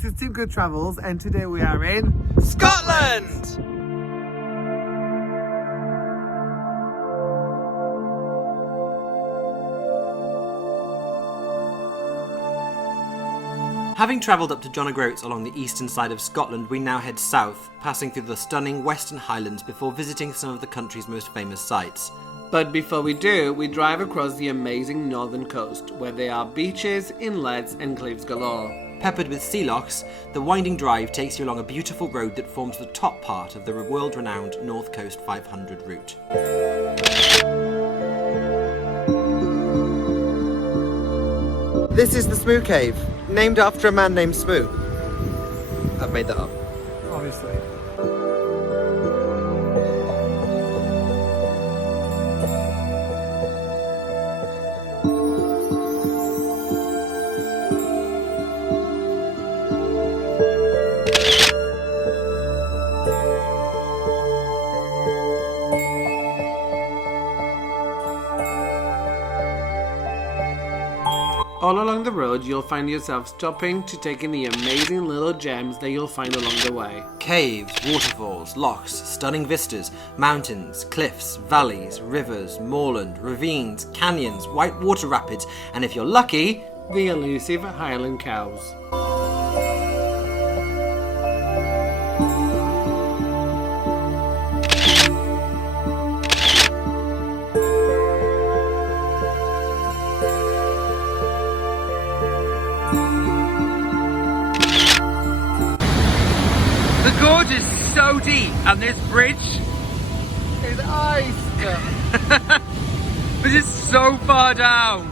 this is Team Good Travels, and today we are in Scotland! Having travelled up to John O'Groats along the eastern side of Scotland, we now head south, passing through the stunning Western Highlands before visiting some of the country's most famous sites. But before we do, we drive across the amazing northern coast, where there are beaches, inlets and cliffs galore. Peppered with sea lochs, the winding drive takes you along a beautiful road that forms the top part of the world-renowned North Coast 500 route. This is the Smoo Cave, named after a man named Smoo. I've made that up. Obviously. All along the road, you'll find yourself stopping to take in the amazing little gems that you'll find along the way. Caves, waterfalls, lochs, stunning vistas, mountains, cliffs, valleys, rivers, moorland, ravines, canyons, white water rapids, and if you're lucky, The elusive Highland cows. The gorge is so deep, and this bridge It's ice! but it's so far down.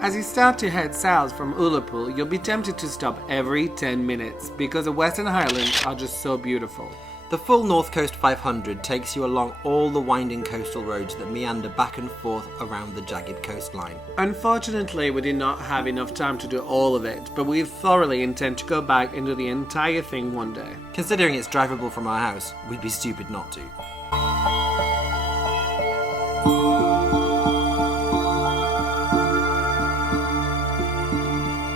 As you start to head south from Ullapool, you'll be tempted to stop every 10 minutes because the Western Highlands are just so beautiful. the full North Coast 500 takes you along all the winding coastal roads that meander back and forth around the jagged coastline. Unfortunately, we did not have enough time to do all of it, but we thoroughly intend to go back and do the entire thing one day. Considering it's drivable from our house, we'd be stupid not to.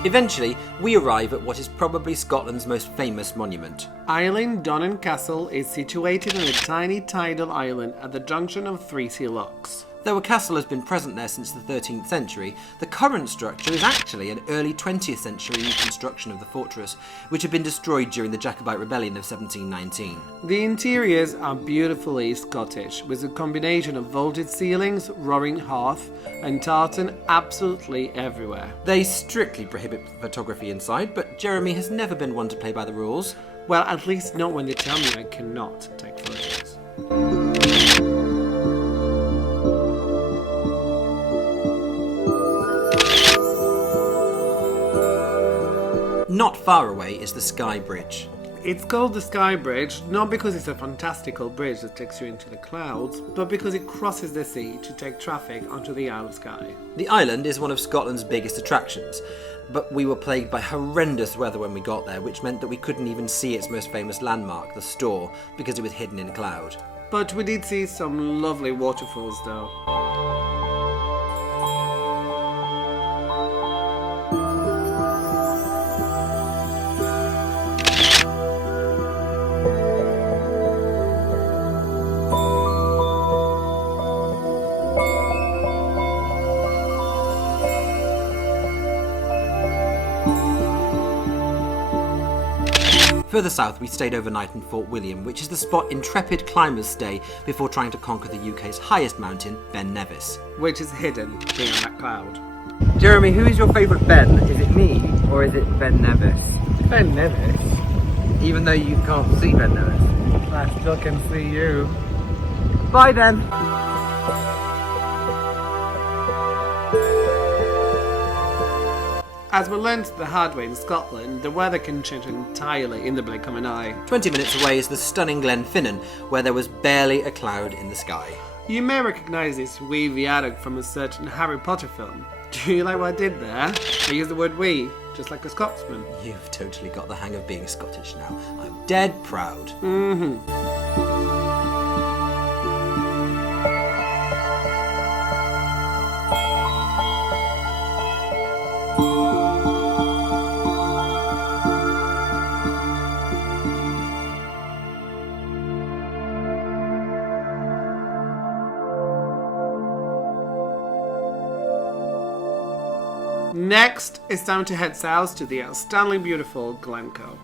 Eventually, we arrive at what is probably Scotland's most famous monument. Eilean Donan Castle is situated on a tiny tidal island at the junction of three sea lochs. Though a castle has been present there since the 13th century, the current structure is actually an early 20th century reconstruction of the fortress, which had been destroyed during the Jacobite Rebellion of 1719. The interiors are beautifully Scottish, with a combination of vaulted ceilings, roaring hearth, and tartan absolutely everywhere. They strictly prohibit photography inside, but Jérémy has never been one to play by the rules. Well, at least not when they tell me I cannot take photos. Not far away is the Skye Bridge. It's called the Skye Bridge, not because it's a fantastical bridge that takes you into the clouds, but because it crosses the sea to take traffic onto the Isle of Skye. The island is one of Scotland's biggest attractions, but we were plagued by horrendous weather when we got there, which meant that we couldn't even see its most famous landmark, the store, because it was hidden in a cloud. But we did see some lovely waterfalls though. Further south, we stayed overnight in Fort William, which is the spot intrepid climbers stay before trying to conquer the UK's highest mountain, Ben Nevis. Which is hidden beyond that cloud. Jérémy, who is your favourite Ben? Is it me or is it Ben Nevis? Ben Nevis? Even though you can't see Ben Nevis. I still can see you. Bye then! As we learned the hard way in Scotland, the weather can change entirely in the blink of an eye. 20 minutes away is the stunning Glenfinnan, where there was barely a cloud in the sky. You may recognise this wee viaduct from a certain Harry Potter film. Do you like what I did there? I used the word we, just like a Scotsman. You've totally got the hang of being Scottish now. I'm dead proud. Mm-hmm. Next, it's time to head south to the outstandingly beautiful Glencoe.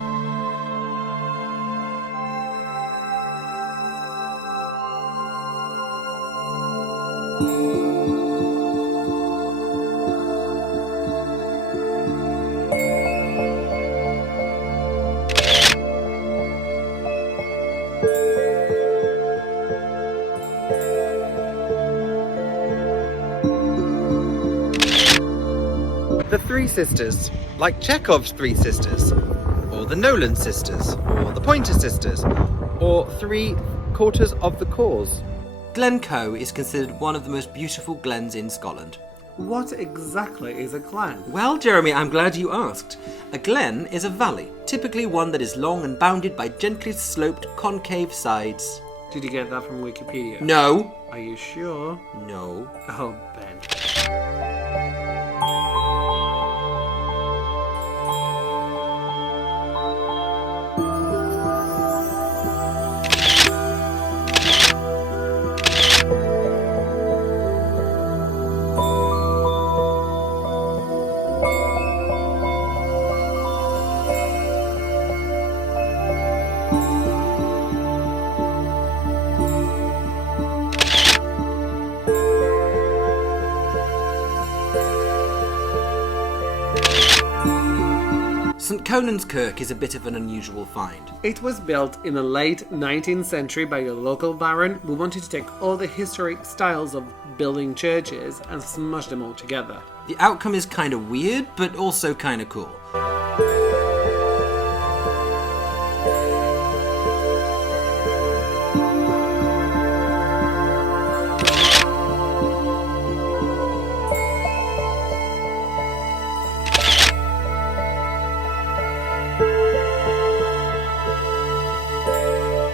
The Three Sisters, like Chekhov's Three Sisters, or the Nolan Sisters, or the Pointer Sisters, or Three Quarters of the Cause. Glencoe is considered one of the most beautiful glens in Scotland. What exactly is a glen? Well, Jeremy, I'm glad you asked. A glen is a valley, typically one that is long and bounded by gently sloped concave sides. Did you get that from Wikipedia? No. Are you sure? No. Oh, Ben. St Conan's Kirk is a bit of an unusual find. It was built in the late 19th century by a local baron who wanted to take all the historic styles of building churches and smush them all together. The outcome is kind of weird, but also kind of cool.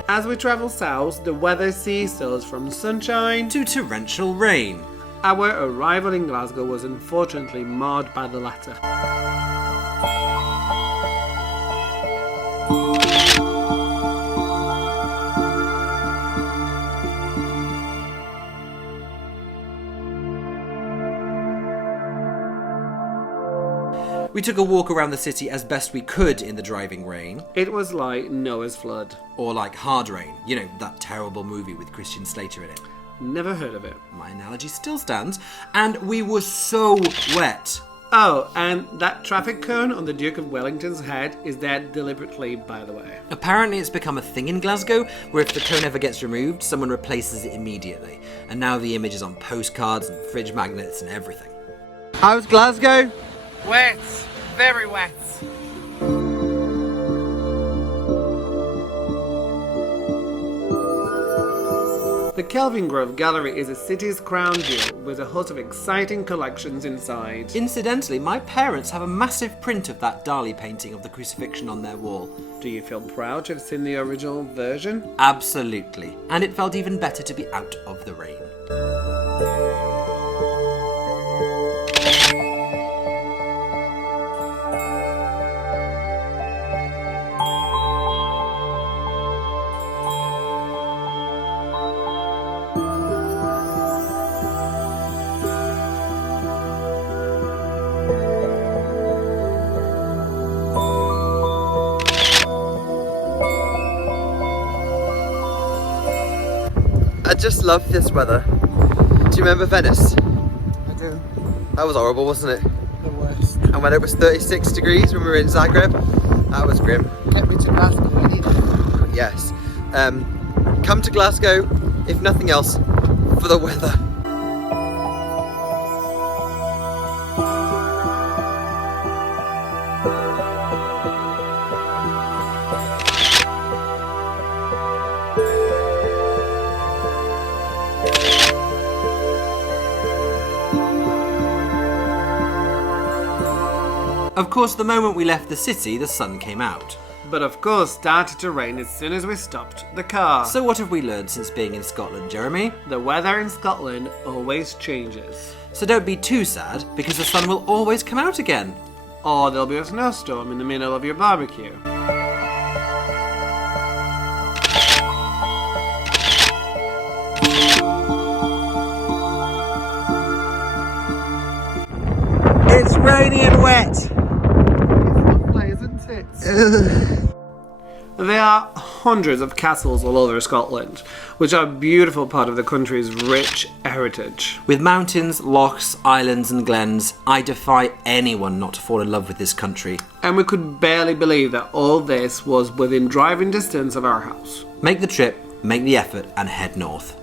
As we travel south, the weather seesaws from sunshine To torrential rain. Our arrival in Glasgow was unfortunately marred by the latter. We took a walk around the city as best we could in the driving rain. It was like Noah's flood. Or like Hard Rain, you know, that terrible movie with Christian Slater in it. Never heard of it. My analogy still stands. And we were so wet. Oh, and that traffic cone on the Duke of Wellington's head is there deliberately, by the way. Apparently it's become a thing in Glasgow, where if the cone ever gets removed, someone replaces it immediately. And now the image is on postcards and fridge magnets and everything. How's Glasgow? Wet. Very wet. The Kelvingrove Gallery is a city's crown jewel with a host of exciting collections inside. Incidentally, my parents have a massive print of that Dali painting of the crucifixion on their wall. Do you feel proud to have seen the original version? Absolutely. And it felt even better to be out of the rain. I just love this weather. Do you remember Venice? I do. That was horrible, wasn't it? The worst. And when it was 36 degrees when we were in Zagreb, that was grim. Get me to Glasgow, I need it. Yes. Come to Glasgow, if nothing else, for the weather. Of course, the moment we left the city, the sun came out. But of course started to rain as soon as we stopped the car. So what have we learned since being in Scotland, Jeremy? The weather in Scotland always changes. So don't be too sad, because the sun will always come out again. Or there'll be a snowstorm in the middle of your barbecue. It's rainy and wet. It's lovely, isn't it? There are hundreds of castles all over Scotland, which are a beautiful part of the country's rich heritage. With mountains, lochs, islands and glens, I defy anyone not to fall in love with this country. And we could barely believe that all this was within driving distance of our house. Make the trip, make the effort and head north.